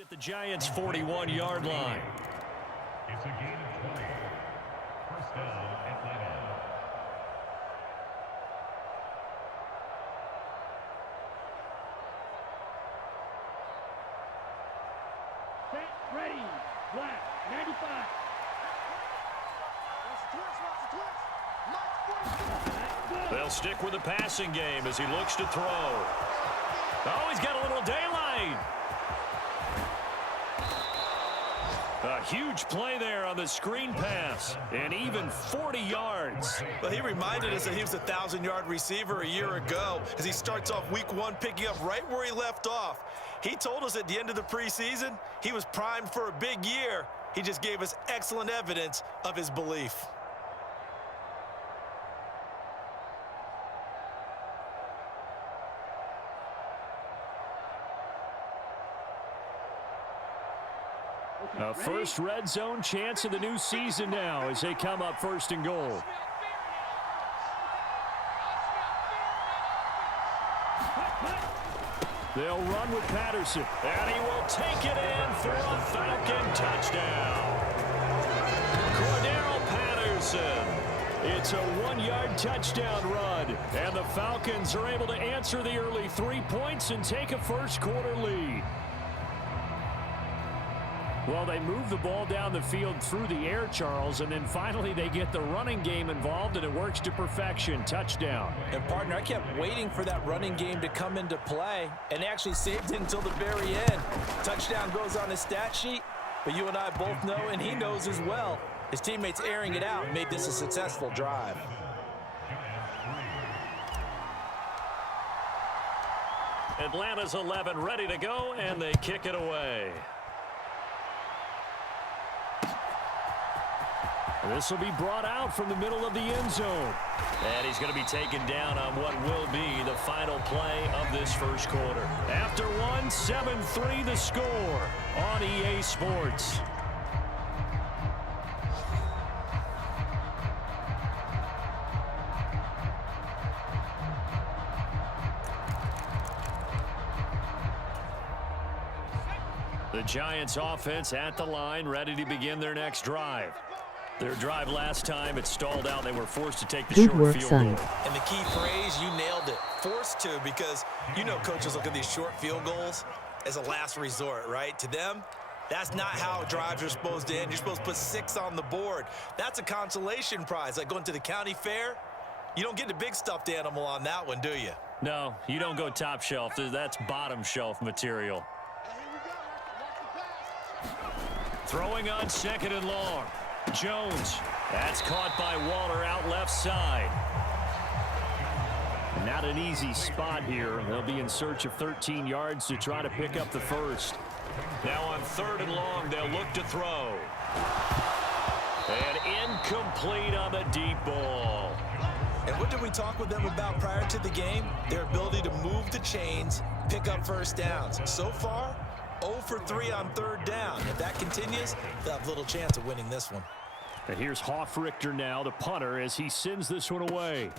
At the Giants' 41-yard line. It's a gain of 20. First down, Atlanta. Set, ready, black, 95. They'll stick with the passing game as he looks to throw. Oh, he's got a little daylight. A huge play there on the screen pass, and even 40 yards. Well, he reminded us that he was a 1,000-yard receiver a year ago as he starts off week one picking up right where he left off. He told us at the end of the preseason he was primed for a big year. He just gave us excellent evidence of his belief. A first red zone chance of the new season now as they come up first and goal. They'll run with Patterson, and he will take it in for a Falcon touchdown. Cordero Patterson. It's a 1-yard touchdown run, and the Falcons are able to answer the early 3 points and take a first-quarter lead. Well, they move the ball down the field through the air, Charles, and then finally they get the running game involved, and it works to perfection. Touchdown. And, partner, I kept waiting for that running game to come into play and actually saved it until the very end. Touchdown goes on his stat sheet, but you and I both know, and he knows as well, his teammates airing it out made this a successful drive. Atlanta's 11 ready to go, and they kick it away. This will be brought out from the middle of the end zone. And he's going to be taken down on what will be the final play of this first quarter. After one, 7-3 the score on EA Sports. The Giants offense at the line, ready to begin their next drive. Their drive last time, it stalled out. They were forced to take the short field goal. And the key phrase, you nailed it, forced to, because you know coaches look at these short field goals as a last resort, right? To them, that's not how drives are supposed to end. You're supposed to put 6 on the board. That's a consolation prize, like going to the county fair. You don't get the big stuffed animal on that one, do you? No, you don't go top shelf. That's bottom shelf material. Throwing on second and long. Jones. That's caught by Waller out left side. Not an easy spot here. They'll be in search of 13 yards to try to pick up the first. Now on third and long, they'll look to throw. And incomplete on the deep ball. And what did we talk with them about prior to the game? Their ability to move the chains, pick up first downs. So far, 0 for 3 on third down. If that continues, they'll have little chance of winning this one. And here's Hoffrichter now, the punter, as he sends this one away.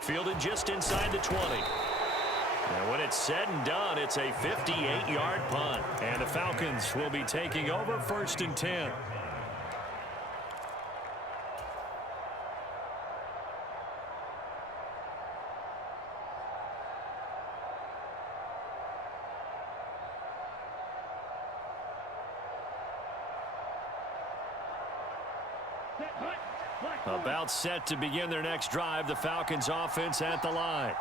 Fielded just inside the 20. And when it's said and done, it's a 58-yard punt. And the Falcons will be taking over first and 10. About set to begin their next drive, the Falcons offense at the line.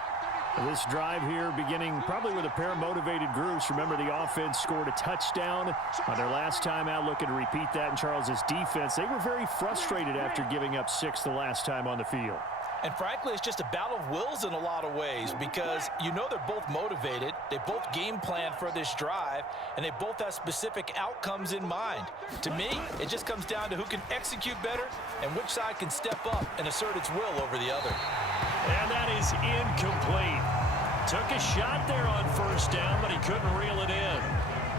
This drive here beginning probably with a pair of motivated groups. Remember, the offense scored a touchdown on their last time out. Looking to repeat that in Charles's defense. They were very frustrated after giving up 6 the last time on the field. And frankly, it's just a battle of wills in a lot of ways because you know they're both motivated. They both game plan for this drive, and they both have specific outcomes in mind. To me, it just comes down to who can execute better and which side can step up and assert its will over the other. And that is incomplete. Took a shot there on first down, but he couldn't reel it in.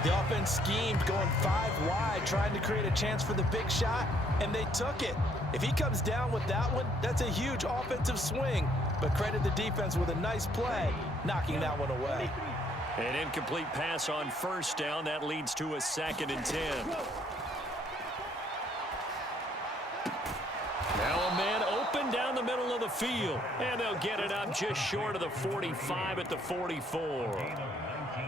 The offense schemed going 5 wide, trying to create a chance for the big shot, and they took it. If he comes down with that one, that's a huge offensive swing. But credit the defense with a nice play, knocking that one away. An incomplete pass on first down. That leads to a 2nd and 10. Now a man open down the middle of the field. And they'll get it up just short of the 45 at the 44.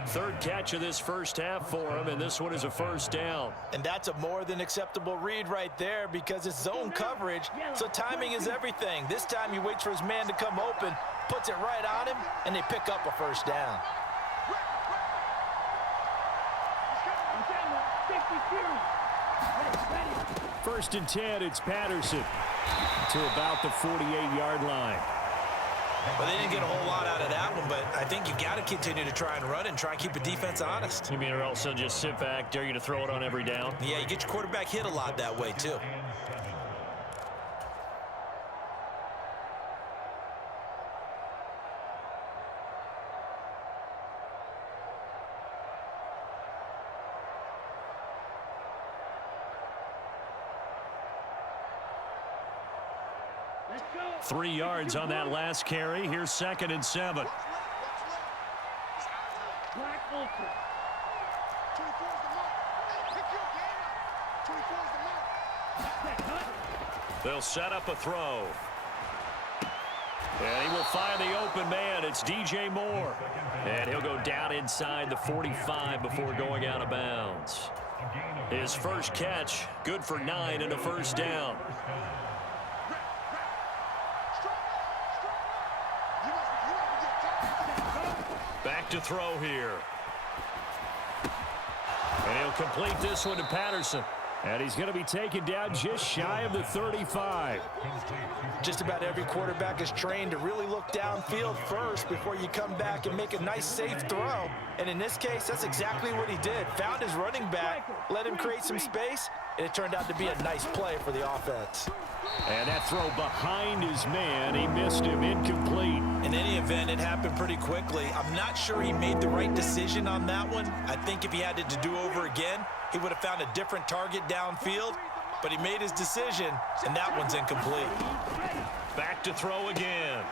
3rd catch of this first half for him, and this one is a first down. And that's a more than acceptable read right there because it's zone coverage, so timing is everything. This time he waits for his man to come open, puts it right on him, and they pick up a first down. First and 10, it's Patterson to about the 48-yard line. Well, they didn't get a whole lot out of that one, but I think you got to continue to try and run and try and keep the defense honest. You mean or else they'll just sit back, dare you to throw it on every down? Yeah, you get your quarterback hit a lot that way, too. Let's go. 3 yards on that last carry. Here's 2nd and 7. Black Ultra. They'll set up a throw. And he will find the open man. It's DJ Moore. And he'll go down inside the 45 before going out of bounds. His first catch, good for 9 and a first down. Back to throw here. And he'll complete this one to Patterson. And he's going to be taken down just shy of the 35. Just about every quarterback is trained to really look downfield first before you come back and make a nice, safe throw. And in this case, that's exactly what he did. Found his running back, let him create some space, and it turned out to be a nice play for the offense. And that throw behind his man, he missed him, incomplete. In any event, it happened pretty quickly. I'm not sure he made the right decision on that one. I think if he had it to do over again, he would have found a different target downfield, but he made his decision, and that one's incomplete. Back to throw again.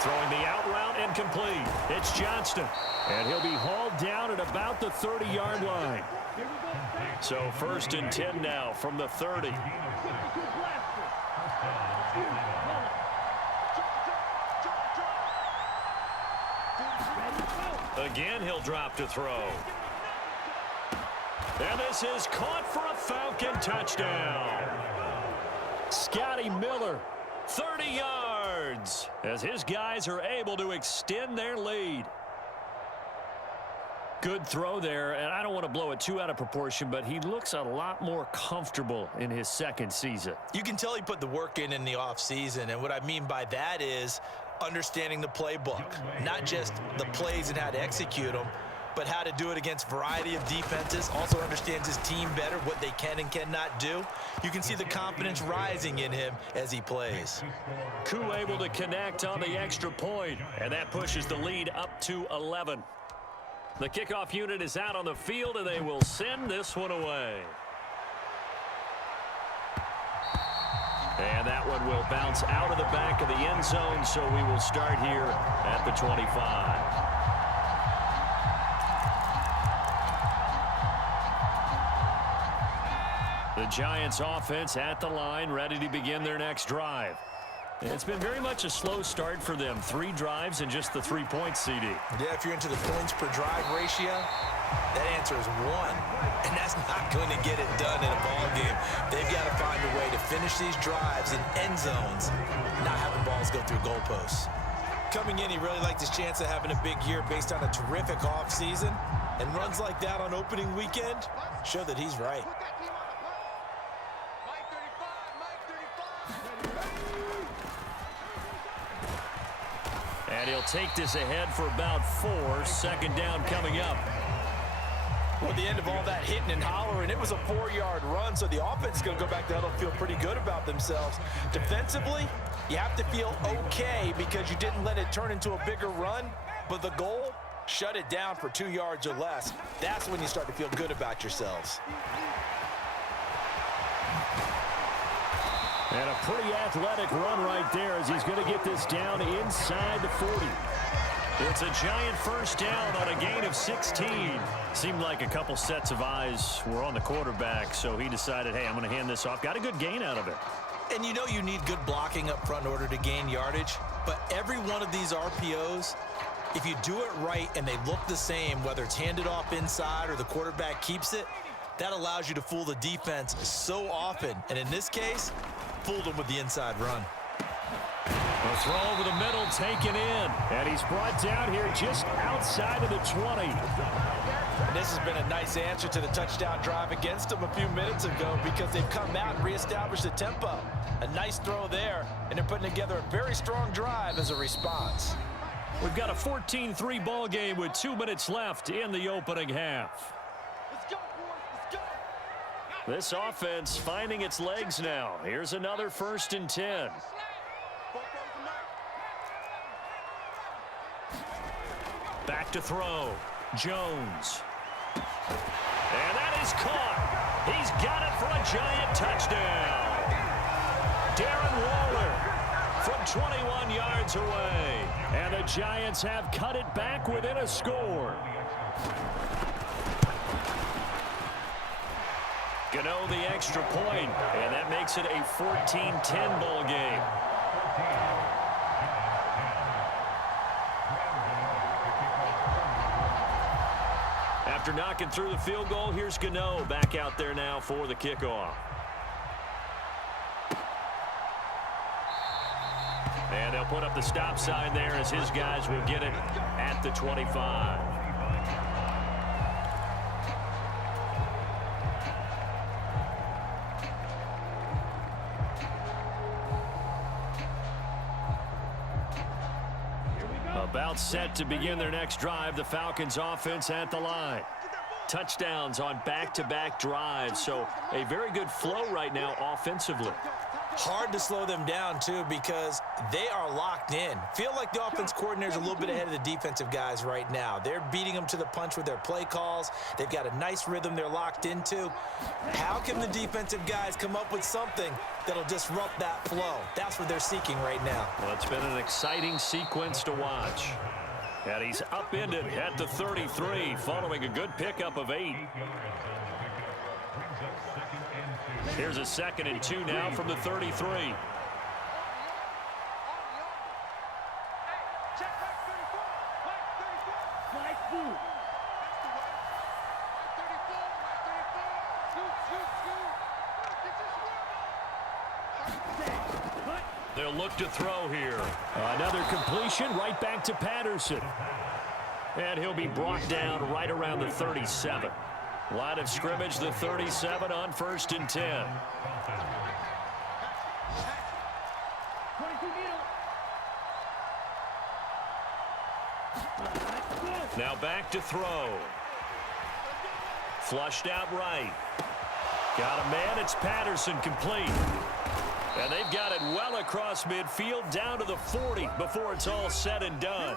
Throwing the out route, incomplete. It's Johnston, and he'll be hauled down at about the 30-yard line. So 1st and 10 now from the 30. Again, he'll drop to throw. And this is caught for a Falcon touchdown. Scotty Miller, 30 yards, as his guys are able to extend their lead. Good throw there, and I don't want to blow it too out of proportion, but he looks a lot more comfortable in his 2nd season. You can tell he put the work in the offseason, and what I mean by that is understanding the playbook, not just the plays and how to execute them, but how to do it against a variety of defenses. Also understands his team better, what they can and cannot do. You can see the confidence rising in him as he plays. Koo able to connect on the extra point, and that pushes the lead up to 11. The kickoff unit is out on the field, and they will send this one away. And that one will bounce out of the back of the end zone, so we will start here at the 25. The Giants offense at the line, ready to begin their next drive. It's been very much a slow start for them. 3 drives and just the 3 points, CD. Yeah, if you're into the points per drive ratio, that answer is 1. And that's not going to get it done in a ball game. They've got to find a way to finish these drives in end zones, not having balls go through goalposts. Coming in, he really liked his chance of having a big year based on a terrific offseason. And runs like that on opening weekend show that he's right. And he'll take this ahead for about 4. 2nd down coming up. Well, at the end of all that hitting and hollering, it was a 4-yard run, so the offense is going to go back to huddle, feel pretty good about themselves. Defensively, you have to feel okay because you didn't let it turn into a bigger run, but the goal, shut it down for 2 yards or less. That's when you start to feel good about yourselves. And a pretty athletic run right there as he's going to get this down inside the 40. It's a giant first down on a gain of 16. Seemed like a couple sets of eyes were on the quarterback, so he decided, hey, I'm going to hand this off. Got a good gain out of it. And you know you need good blocking up front in order to gain yardage, but every one of these RPOs, if you do it right and they look the same, whether it's handed off inside or the quarterback keeps it, that allows you to fool the defense so often. And in this case, fooled them with the inside run. A throw over the middle, taken in. And he's brought down here just outside of the 20. And this has been a nice answer to the touchdown drive against them a few minutes ago because they've come out and reestablished the tempo. A nice throw there, and they're putting together a very strong drive as a response. We've got a 14-3 ball game with 2 minutes left in the opening half. This offense finding its legs now. Here's another 1st and 10. Back to throw. Jones. And that is caught. He's got it for a giant touchdown. Darren Waller from 21 yards away. And the Giants have cut it back within a score. Gano the extra point, and that makes it a 14-10 ball game. After knocking through the field goal, here's Gano back out there now for the kickoff. And they'll put up the stop sign there as his guys will get it at the 25. About set to begin their next drive. The Falcons offense at the line. Touchdowns on back-to-back drives, so a very good flow right now offensively. Hard to slow them down, too, because they are locked in. Feel like the offense coordinator's a little bit ahead of the defensive guys right now. They're beating them to the punch with their play calls. They've got a nice rhythm they're locked into. How can the defensive guys come up with something that'll disrupt that flow? That's what they're seeking right now. Well, it's been an exciting sequence to watch. And he's upended at the 33 following a good pickup of 8. Here's a 2nd and 2 now from the 33. They'll look to throw here. Another completion right back to Patterson. And he'll be brought down right around the 37. Line of scrimmage, the 37 on 1st and 10. Now back to throw. Flushed out right. Got a man, it's Patterson, complete. And they've got it well across midfield down to the 40 before it's all said and done.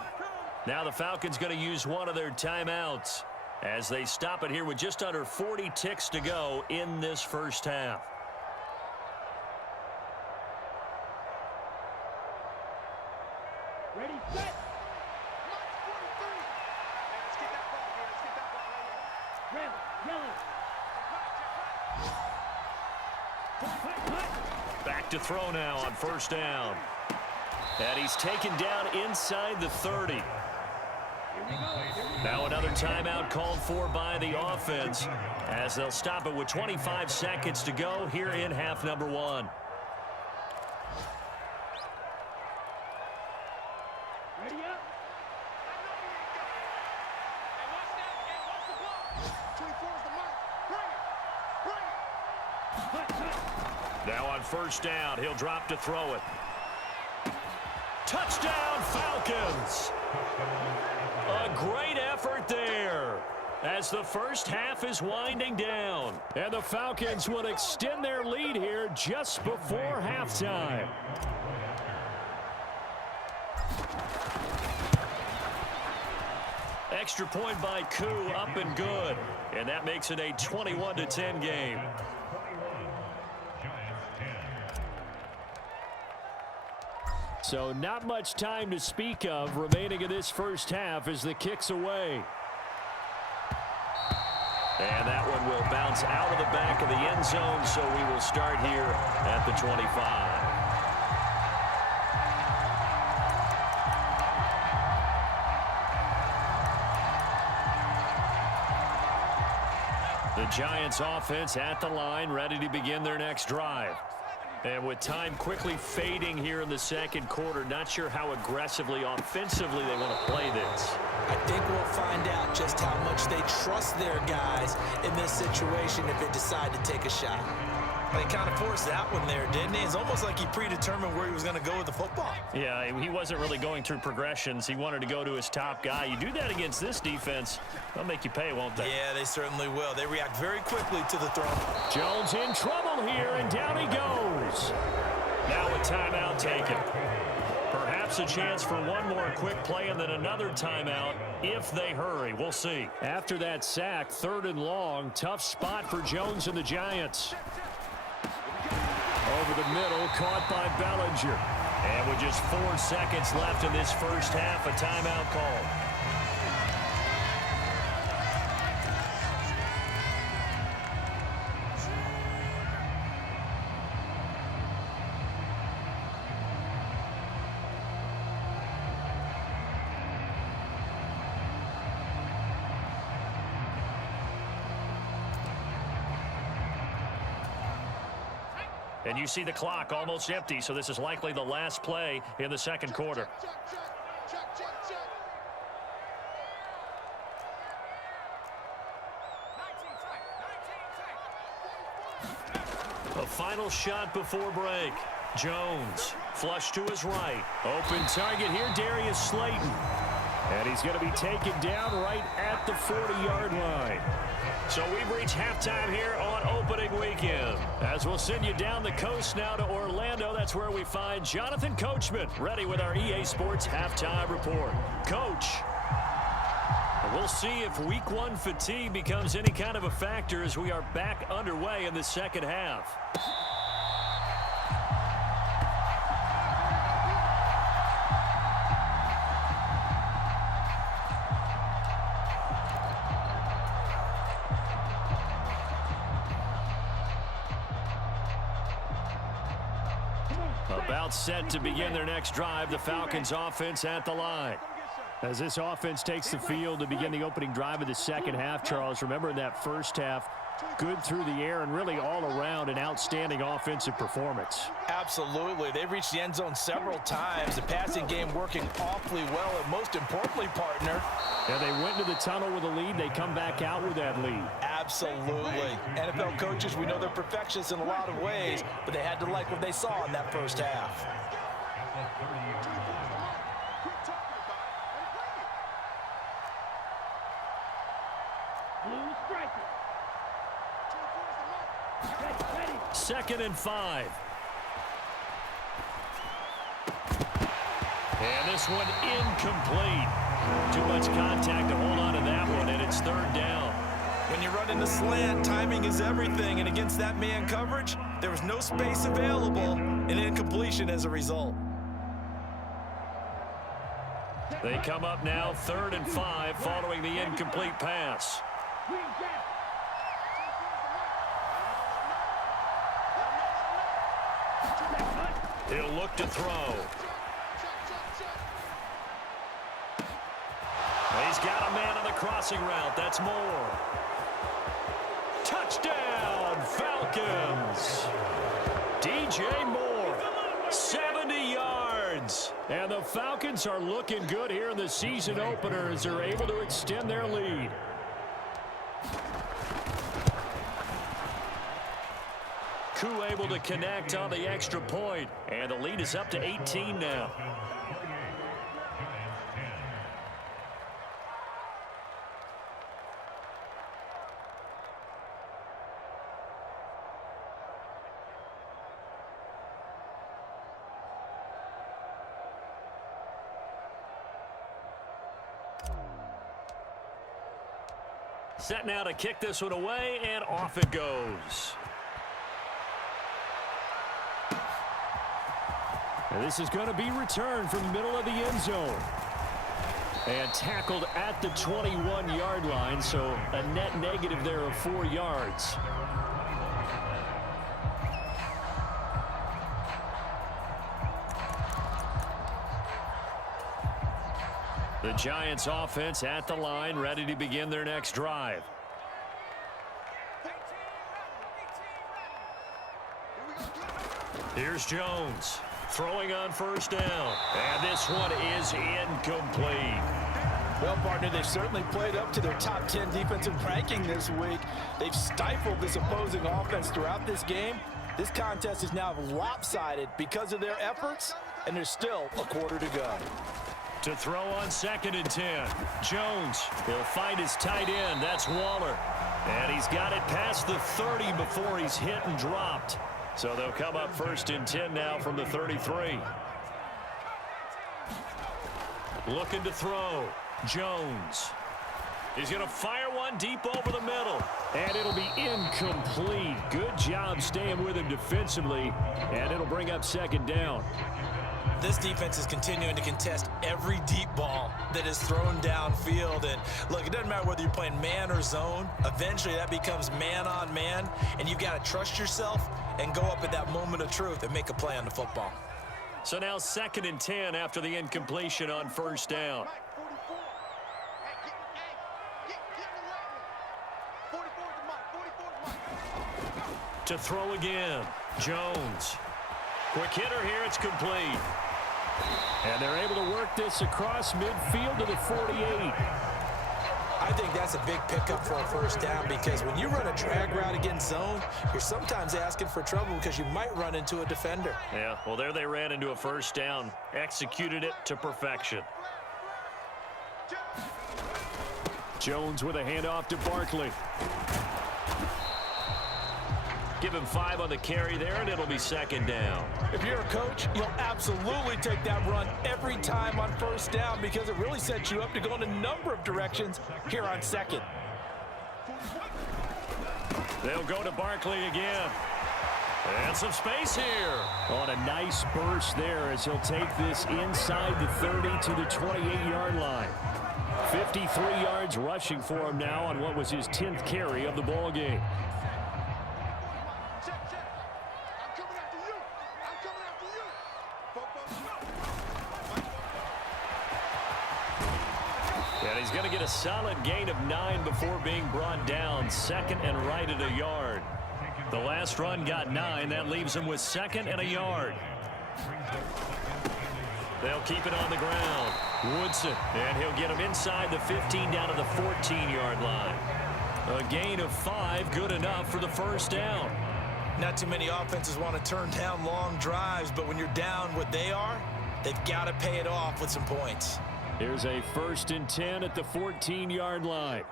Now the Falcons going to use one of their timeouts as they stop it here with just under 40 ticks to go in this first half. Ready, set. Red, yellow. Back to throw now on 1st down. And he's taken down inside the 30. Now another timeout called for by the offense as they'll stop it with 25 seconds to go here in half number 1. Ready up. Now on 1st down, he'll drop to throw it. Touchdown, Falcons! A great effort there as the first half is winding down. And the Falcons will extend their lead here just before halftime. Extra point by Koo, up and good. And that makes it a 21-10 game. So not much time to speak of remaining in this first half as the kick's away. And that one will bounce out of the back of the end zone, so we will start here at the 25. The Giants offense at the line, ready to begin their next drive. And with time quickly fading here in the second quarter, not sure how aggressively, offensively they want to play this. I think we'll find out just how much they trust their guys in this situation if they decide to take a shot. They kind of forced that one there, didn't he? It's almost like he predetermined where he was going to go with the football. Yeah, he wasn't really going through progressions. He wanted to go to his top guy. You do that against this defense, they'll make you pay, won't they? Yeah, they certainly will. They react very quickly to the throw. Jones in trouble here, and down he goes. Now a timeout taken. Perhaps a chance for one more quick play and then another timeout if they hurry. We'll see. After that sack, 3rd and long, tough spot for Jones and the Giants. Over the middle, caught by Bellinger. And with just 4 seconds left in this first half, a timeout called. And you see the clock almost empty, so this is likely the last play in the second quarter. A final shot before break. Jones, flush to his right. Open target here, Darius Slayton. And he's going to be taken down right at the 40-yard line. So we've reached halftime here on opening weekend. As we'll send you down the coast now to Orlando, that's where we find Jonathan Coachman, ready with our EA Sports halftime report. Coach, we'll see if week 1 fatigue becomes any kind of a factor as we are back underway in the second half. About set to begin their next drive, the Falcons offense at the line. As this offense takes the field to begin the opening drive of the second half, Charles, remember in that first half, good through the air and really all around an outstanding offensive performance. Absolutely. They've reached the end zone several times. The passing game working awfully well, and most importantly, partner. And they went to the tunnel with a lead. They come back out with that lead. Absolutely. NFL coaches, we know they're perfectionists in a lot of ways, but they had to like what they saw in that first half. Blue striker. 2nd and 5. And this one incomplete. Too much contact to hold on to that one, and it's 3rd down. When you run in the slant, timing is everything, and against that man coverage, there was no space available, and incompletion as a result. They come up now 3rd and 5 following the incomplete pass. He'll look to throw. He's got a man on the crossing route. That's Moore. Touchdown, Falcons. DJ Moore, 70 yards. And the Falcons are looking good here in the season opener as they're able to extend their lead. Koo able to connect on the extra point, and the lead is up to 18 now. Set now to kick this one away, and off it goes. And this is going to be returned from the middle of the end zone. And tackled at the 21-yard line, so a net negative there of 4 yards. The Giants offense at the line, ready to begin their next drive. Here's Jones. Throwing on first down. And this one is incomplete. Well, partner, they've certainly played up to their top 10 defensive ranking this week. They've stifled this opposing offense throughout this game. This contest is now lopsided because of their efforts, and there's still a quarter to go. To throw on 2nd and 10. Jones, he'll find his tight end. That's Waller. And he's got it past the 30 before he's hit and dropped. So they'll come up 1st and 10 now from the 33. Looking to throw. Jones. He's going to fire one deep over the middle. And it'll be incomplete. Good job staying with him defensively. And it'll bring up 2nd down. This defense is continuing to contest every deep ball that is thrown downfield. And look, it doesn't matter whether you're playing man or zone. Eventually that becomes man on man, and you've got to trust yourself and go up at that moment of truth and make a play on the football. So now 2nd and 10 after the incompletion on 1st down. To throw again. Jones. Quick hitter here. It's complete. And they're able to work this across midfield to the 48. I think that's a big pickup for a 1st down, because when you run a drag route against zone, you're sometimes asking for trouble because you might run into a defender. Yeah, well, there they ran into a 1st down. Executed it to perfection. Jones with a handoff to Barkley. Give him 5 on the carry there, and it'll be 2nd down. If you're a coach, you'll absolutely take that run every time on 1st down, because it really sets you up to go in a number of directions here on 2nd. They'll go to Barkley again. And some space here. On a nice burst there as he'll take this inside the 30 to the 28-yard line. 53 yards rushing for him now on what was his 10th carry of the ball game. And he's going to get a solid gain of 9 before being brought down. 2nd and right at a yard. The last run got 9. That leaves him with 2nd and a yard. They'll keep it on the ground. Woodson, and he'll get him inside the 15 down to the 14-yard line. A gain of 5, good enough for the 1st down. Not too many offenses want to turn down long drives, but when you're down what they are, they've got to pay it off with some points. Here's a 1st and 10 at the 14-yard line.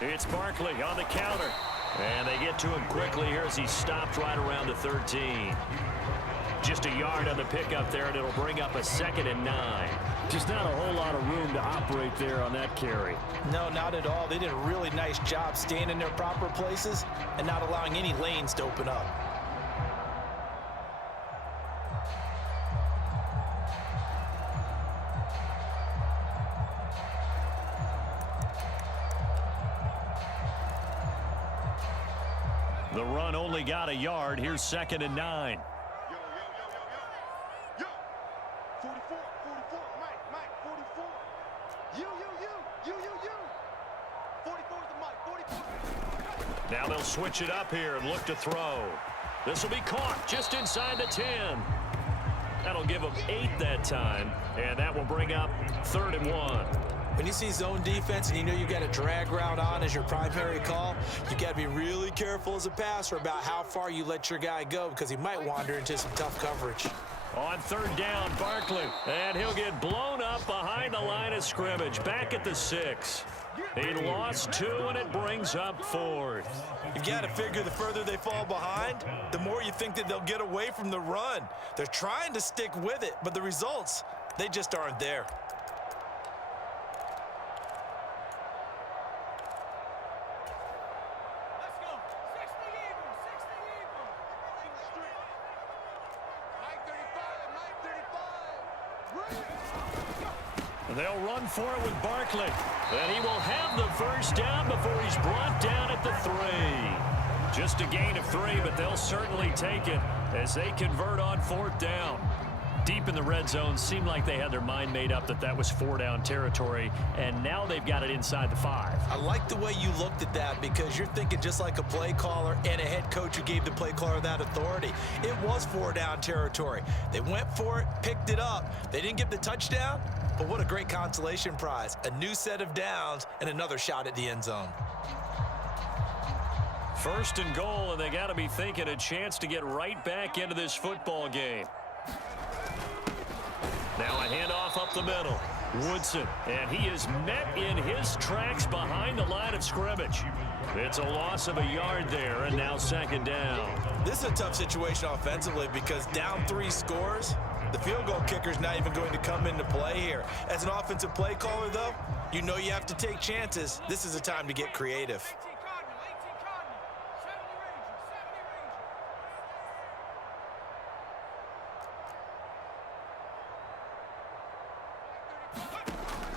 It's Barkley on the counter. And they get to him quickly here as he stopped right around the 13. Just a yard on the pickup there, and it'll bring up a 2nd and 9. Just not a whole lot of room to operate there on that carry. No, not at all. They did a really nice job staying in their proper places and not allowing any lanes to open up. The run only got a yard. Here's 2nd and 9. 44, Mike, 44. You. 44 is the Mike, 44. Now they'll switch it up here and look to throw. This will be caught just inside the 10. That'll give them 8 that time, and that will bring up 3rd and 1. When you see zone defense and you know you got a drag route on as your primary call, you got to be really careful as a passer about how far you let your guy go, because he might wander into some tough coverage. On 3rd down, Barkley, and he'll get blown up behind the line of scrimmage, back at the 6. He lost 2, and it brings up 4th. You've got to figure the further they fall behind, the more you think that they'll get away from the run. They're trying to stick with it, but the results, they just aren't there. Let's go. 60 even. They'll run for it with Barkley. And he will have the first down before he's brought down at the 3. Just a gain of 3, but they'll certainly take it as they convert on 4th down. Deep in the red zone, seemed like they had their mind made up that that was 4-down territory, and now they've got it inside the 5. I like the way you looked at that because you're thinking just like a play caller and a head coach who gave the play caller that authority. It was 4-down territory. They went for it, picked it up. They didn't get the touchdown, but what a great consolation prize. A new set of downs and another shot at the end zone. 1st and goal, and they got to be thinking a chance to get right back into this football game. Now a handoff up the middle. Woodson, and he is met in his tracks behind the line of scrimmage. It's a loss of a yard there, and now 2nd down. This is a tough situation offensively because down 3 scores, the field goal kicker's not even going to come into play here. As an offensive play caller, though, you know you have to take chances. This is a time to get creative.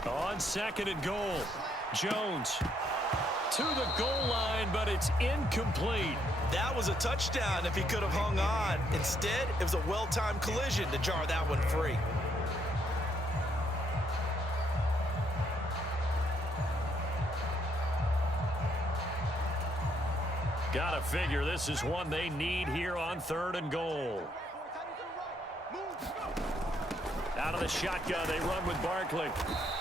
On 2nd and goal, Jones to the goal line, but it's incomplete. That was a touchdown if he could have hung on. Instead, it was a well-timed collision to jar that one free. Gotta figure this is one they need here on 3rd and goal. Out of the shotgun, they run with Barkley.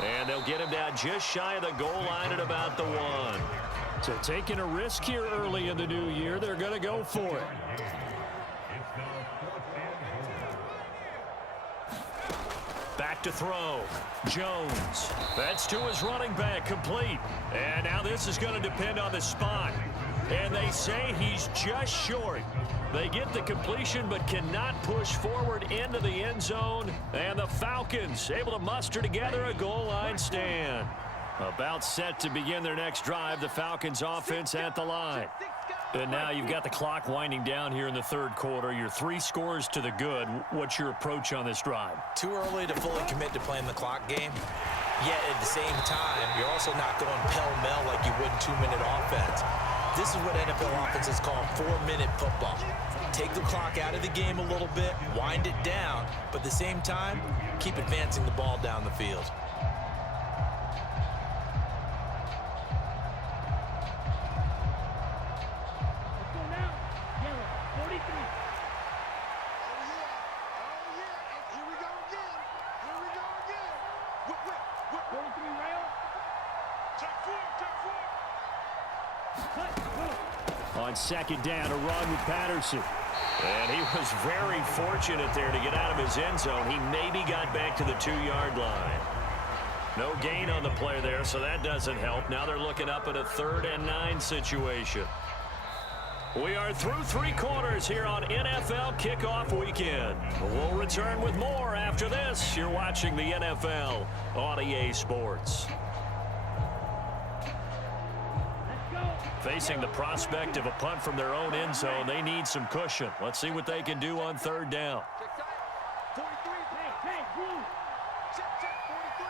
And they'll get him down just shy of the goal line at about the 1. So taking a risk here early in the new year, they're going to go for it. Back to throw. Jones. That's to his running back, complete. And now this is going to depend on the spot. And they say he's just short. They get the completion but cannot push forward into the end zone. And the Falcons able to muster together a goal line stand. About set to begin their next drive, the Falcons offense at the line. And now you've got the clock winding down here in the 3rd quarter. Your 3 scores to the good. What's your approach on this drive? Too early to fully commit to playing the clock game. Yet at the same time, you're also not going pell-mell like you would in 2-minute offense. This is what NFL offenses call 4-minute football. Take the clock out of the game a little bit, wind it down, but at the same time, keep advancing the ball down the field. Let's go now. Yellow, 43. Here we go again. Here we go again. Whip. 43 rail. Check four. Cut. Go. On 2nd down, a run with Patterson. And he was very fortunate there to get out of his end zone. He maybe got back to the 2-yard line. No gain on the play there, so that doesn't help. Now they're looking up at a 3rd and 9 situation. We are through 3 quarters here on NFL Kickoff Weekend. We'll return with more after this. You're watching the NFL on EA Sports. Facing the prospect of a punt from their own end zone, they need some cushion. Let's see what they can do on 3rd down. 43. Hey, blue. Check 43.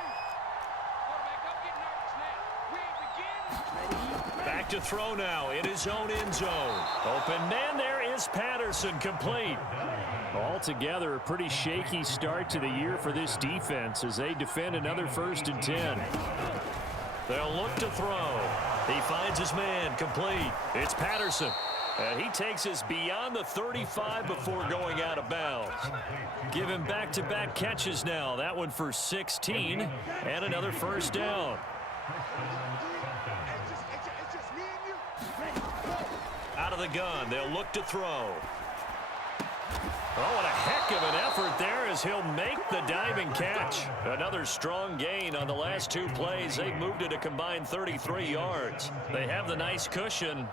Quarterback, don't get nervous now. We ain't begin. Back to throw now in his own end zone. Open man, there is Patterson, complete. Altogether, a pretty shaky start to the year for this defense as they defend another 1st and 10. They'll look to throw. He finds his man, complete. It's Patterson. And he takes us beyond the 35 before going out of bounds. Give him back-to-back catches now. That one for 16 and another 1st down. It's just me and you. Out of the gun, they'll look to throw. Oh, what a heck of an effort there as he'll make the diving catch. Another strong gain on the last 2 plays. They've moved it a combined 33 yards. They have the nice cushion.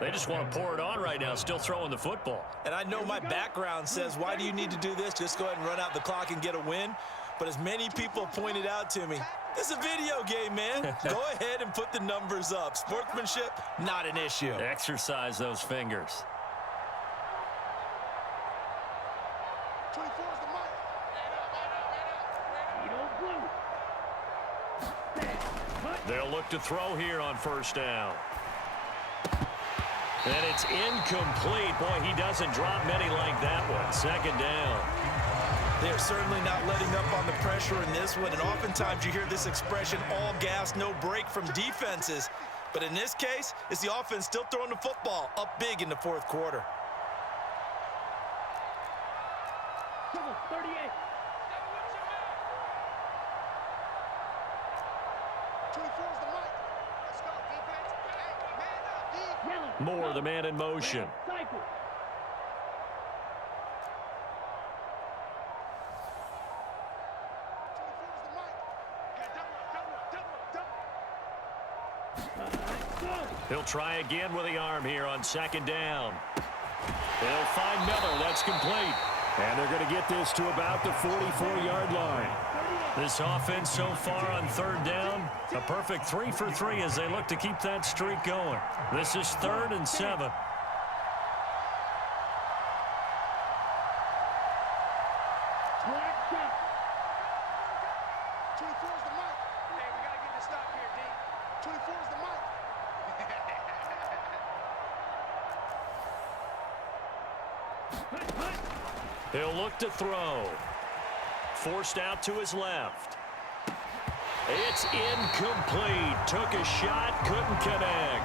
They just want to pour it on right now, still throwing the football. And I know my background says, why do you need to do this? Just go ahead and run out the clock and get a win. But as many people pointed out to me, it's a video game, man. Go ahead and put the numbers up. Sportsmanship, not an issue. Exercise those fingers. 24 is the mic. Man up. They'll look to throw here on first down. And it's incomplete. Boy, he doesn't drop many like that one. Second down. They're certainly not letting up on the pressure in this one, and oftentimes you hear this expression, all gas, no break from defenses. But in this case, it's the offense still throwing the football up big in the fourth quarter. 38. Moore, the man in motion. Cycle. He'll try again with the arm here on second down. They'll find Miller. That's complete. And they're going to get this to about the 44-yard line. This offense so far on third down, a perfect 3 for 3 as they look to keep that streak going. This is 3rd and 7. He'll look to throw. Forced out to his left. It's incomplete. Took a shot, couldn't connect.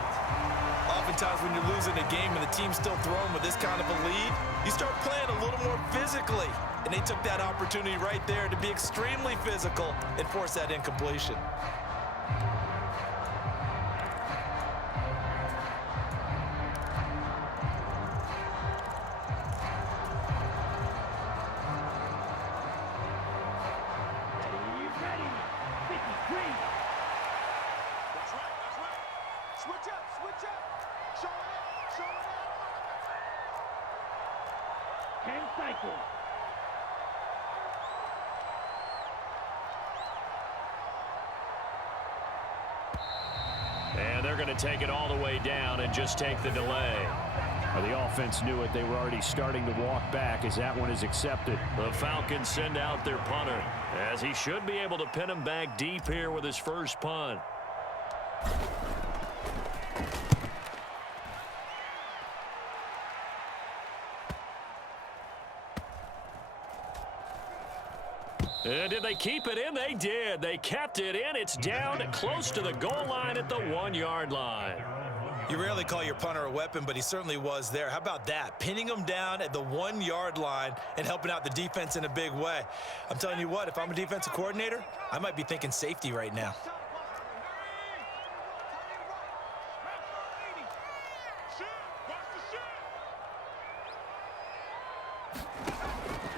Oftentimes when you're losing a game and the team's still throwing with this kind of a lead, you start playing a little more physically. And they took that opportunity right there to be extremely physical and force that incompletion. And they're going to take it all the way down and just take the delay. Well, the offense knew it. They were already starting to walk back as that one is accepted. The Falcons send out their punter, as he should be able to pin him back deep here with his first punt. And did they keep it in? They did. They kept it in. It's down close to the goal line at the 1-yard line. You rarely call your punter a weapon, but he certainly was there. How about that? Pinning him down at the 1-yard line and helping out the defense in a big way. I'm telling you what, if I'm a defensive coordinator, I might be thinking safety right now.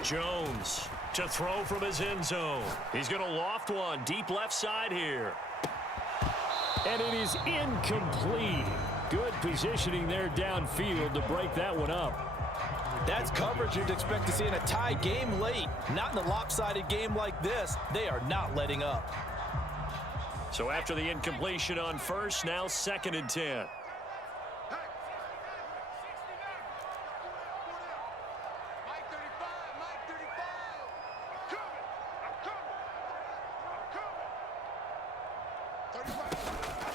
Jones to throw from his end zone. He's going to loft one deep left side here. And it is incomplete. Good positioning there downfield to break that one up. That's coverage you'd expect to see in a tie game late. Not in a lopsided game like this. They are not letting up. So after the incompletion on first, now 2nd and 10.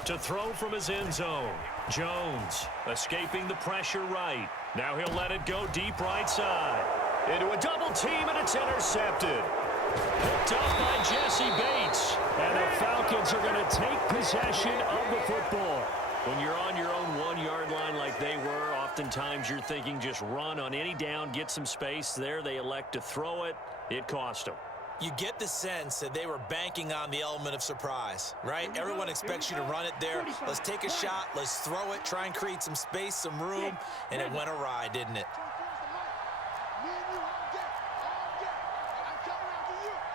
To throw from his end zone. Jones escaping the pressure right. Now he'll let it go deep right side. Into a double team, and it's intercepted. Picked up by Jesse Bates. And the Falcons are going to take possession of the football. When you're on your own 1-yard line like they were, oftentimes you're thinking just run on any down, get some space. There they elect to throw it. It cost them. You get the sense that they were banking on the element of surprise, right? Everyone expects you to run it there. Let's take a shot. Let's throw it. Try and create some space, some room. And it went awry, didn't it?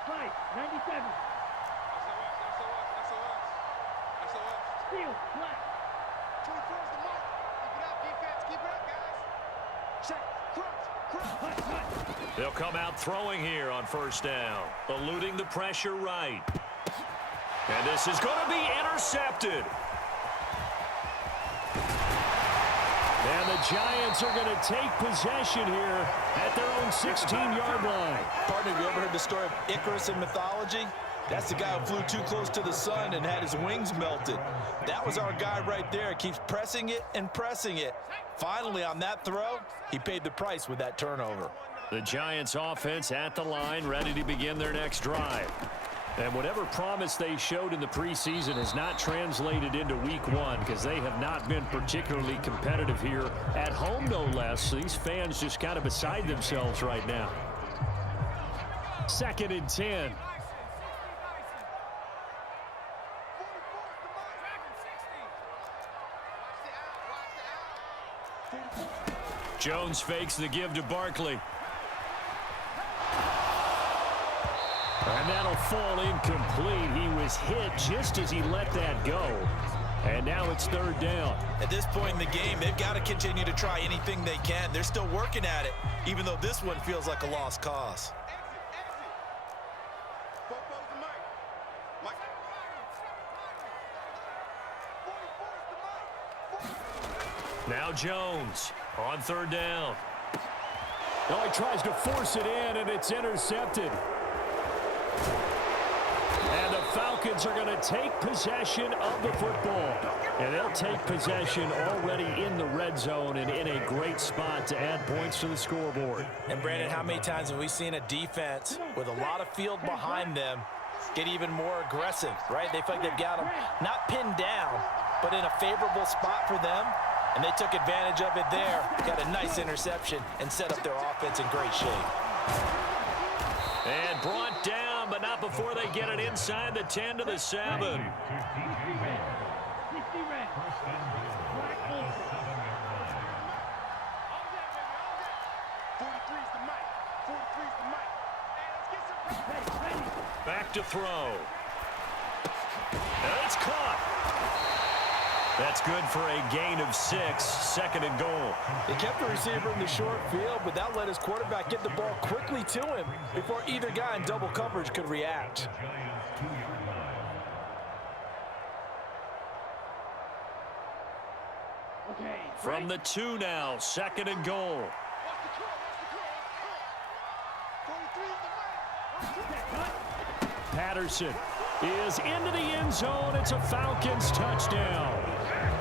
Right, 97. Steal, flat. They'll come out throwing here on first down, eluding the pressure right. And this is going to be intercepted. And the Giants are going to take possession here at their own 16-yard line. Partner, have you ever heard the story of Icarus in mythology? That's the guy who flew too close to the sun and had his wings melted. That was our guy right there. Keeps pressing it and pressing it. Finally, on that throw, he paid the price with that turnover. The Giants offense at the line, ready to begin their next drive. And whatever promise they showed in the preseason has not translated into week one because they have not been particularly competitive here at home, no less. So these fans just kind of beside themselves right now. 2nd and 10. Jones fakes the give to Barkley. And that'll fall incomplete. He was hit just as he let that go. And now it's 3rd down. At this point in the game, they've got to continue to try anything they can. They're still working at it, even though this one feels like a lost cause. Now Jones on 3rd down. Now he tries to force it in, and it's intercepted. And the Falcons are going to take possession of the football. And they'll take possession already in the red zone and in a great spot to add points to the scoreboard. And Brandon, how many times have we seen a defense with a lot of field behind them get even more aggressive, right? They feel like they've got them not pinned down, but in a favorable spot for them. And they took advantage of it there, got a nice interception, and set up their offense in great shape. And brought down, but not before they get it inside the 10 to the 7. Back to throw. And it's caught. That's good for a gain of 6, 2nd and goal. They kept the receiver in the short field, but that let his quarterback get the ball quickly to him before either guy in double coverage could react. From the 2 now, 2nd and goal. Patterson is into the end zone. It's a Falcons touchdown.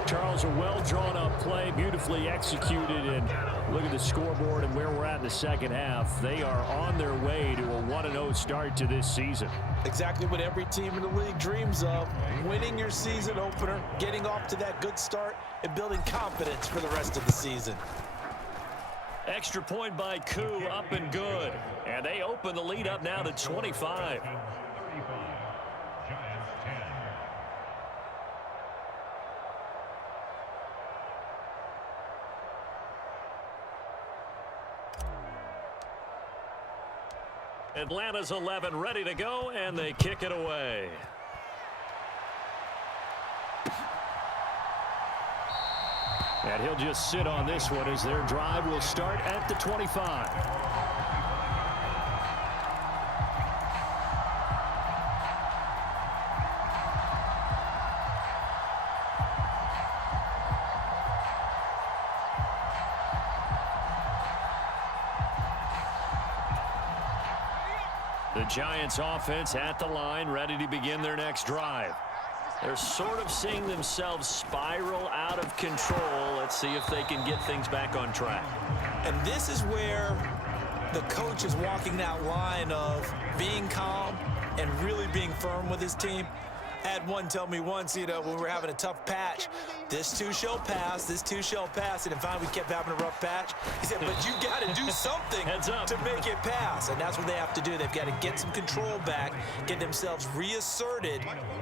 Charles, a well-drawn-up play, beautifully executed, and look at the scoreboard and where we're at in the second half. They are on their way to a 1-0 start to this season. Exactly what every team in the league dreams of, winning your season opener, getting off to that good start, and building confidence for the rest of the season. Extra point by Koo, up and good. And they open the lead up now to 25. Atlanta's 11 ready to go, and they kick it away. And he'll just sit on this one as their drive will start at the 25. The Giants offense at the line, ready to begin their next drive. They're sort of seeing themselves spiral out of control. Let's see if they can get things back on track. And this is where the coach is walking that line of being calm and really being firm with his team. I had one tell me once, when we were having a tough patch, this too shall pass, this too shall pass, and then finally we kept having a rough patch. He said, but you got to do something to make it pass, and that's what they have to do. They've got to get some control back, get themselves reasserted,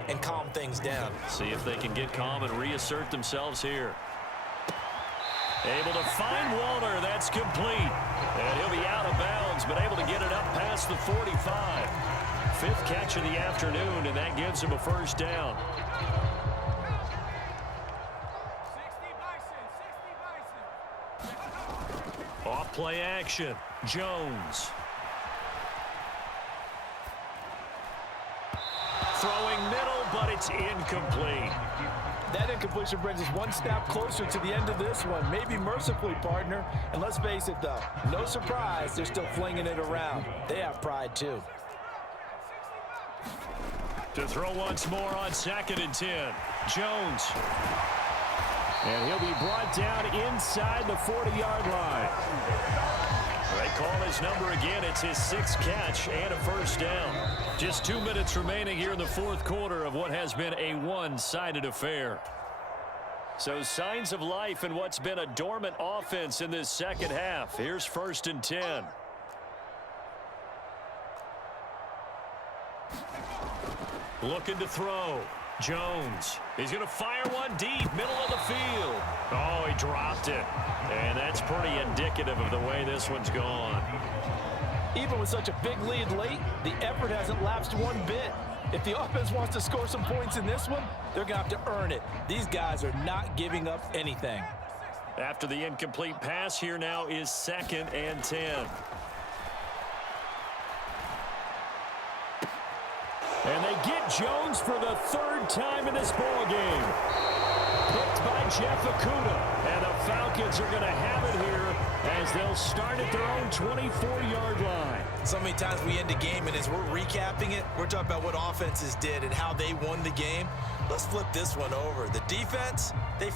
and calm things down. See if they can get calm and reassert themselves here. Able to find Walter. That's complete. And he'll be out of bounds, but able to get it up past the 45. 5th catch of the afternoon, and that gives him a first down. Off play action. Jones. Throwing middle, but it's incomplete. That incompletion brings us one step closer to the end of this one. Maybe mercifully, partner. And let's face it, though, no surprise, they're still flinging it around. They have pride, too. To throw once more on 2nd and 10. Jones. And he'll be brought down inside the 40-yard line. They call his number again. It's his 6th catch and a first down. Just 2 minutes remaining here in the 4th quarter of what has been a one-sided affair. So signs of life in what's been a dormant offense in this second half. Here's 1st and 10. Looking to throw. Jones. He's going to fire one deep, middle of the field. Oh, he dropped it. And that's pretty indicative of the way this one's gone. Even with such a big lead late, the effort hasn't lapsed one bit. If the offense wants to score some points in this one, they're going to have to earn it. These guys are not giving up anything. After the incomplete pass, here now is 2nd and 10. And they get Jones for the 3rd time in this ballgame. Picked by Jeff Okudah. And the Falcons are going to have it here as they'll start at their own 24-yard line. So many times we end a game, and as we're recapping it, we're talking about what offenses did and how they won the game. Let's flip this one over. The defense, they